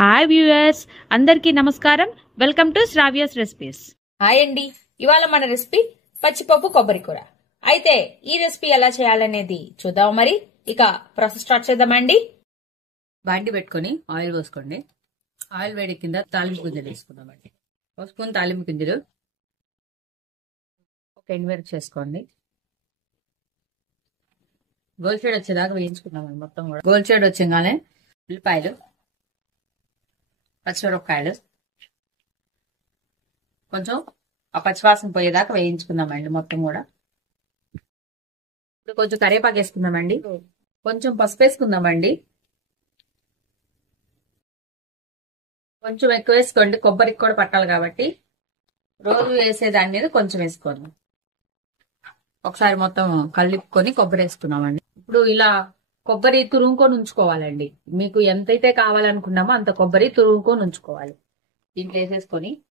Hi viewers, అందరికీ నమస్కారం. Welcome to Sravya's recipes. Hi అండి. ఇవాళ మన రెసిపీ పచ్చిపప్పు కొబ్బరి కూర. అయితే ఈ రెసిపీ ఎలా చేయాలనేది చూద్దాం. మరి ఇక ప్రాసెస్ స్టార్ట్ చేద్దామండి. బాండి పెట్టుకొని ఆయిల్ పోసుకోండి. ఆయిల్ వేడి కింద తాలింపు గింజలు వేసుకుందామండి. ఒక స్పూన్ తాలింపు గింజలు, ఒక ఎండుమిరపకాయ చేసుకోండి. గోల్డ్ షేడ్ వచ్చేదాకా వేయించుకుందామండి. మొత్తం కూడా గోల్డ్ షేడ్ వచ్చేగానే ఉల్లిపాయలు, పచ్చిమిరపకాయలు కొంచెం ఆ పచ్చివాసన పోయేదాకా వేయించుకుందామండి మొత్తం కూడా. ఇప్పుడు కొంచెం కరివేపాకు వేసుకుందామండి. కొంచెం పసుపు వేసుకుందామండి. కొంచెం ఎక్కువ వేసుకోండి, కొబ్బరికి కూడా పట్టాలి కాబట్టి. రోజు వేసే దాని మీద కొంచెం వేసుకోండి. ఒకసారి మొత్తం కలిపుకొని కొబ్బరి వేసుకున్నామండి. ఇప్పుడు ఇలా కొబ్బరి తురుముకొని ఉంచుకోవాలండి. మీకు ఎంతైతే కావాలనుకున్నామో అంత కొబ్బరి తురుముకొని ఉంచుకోవాలి. దీంట్లో వేసేసుకొని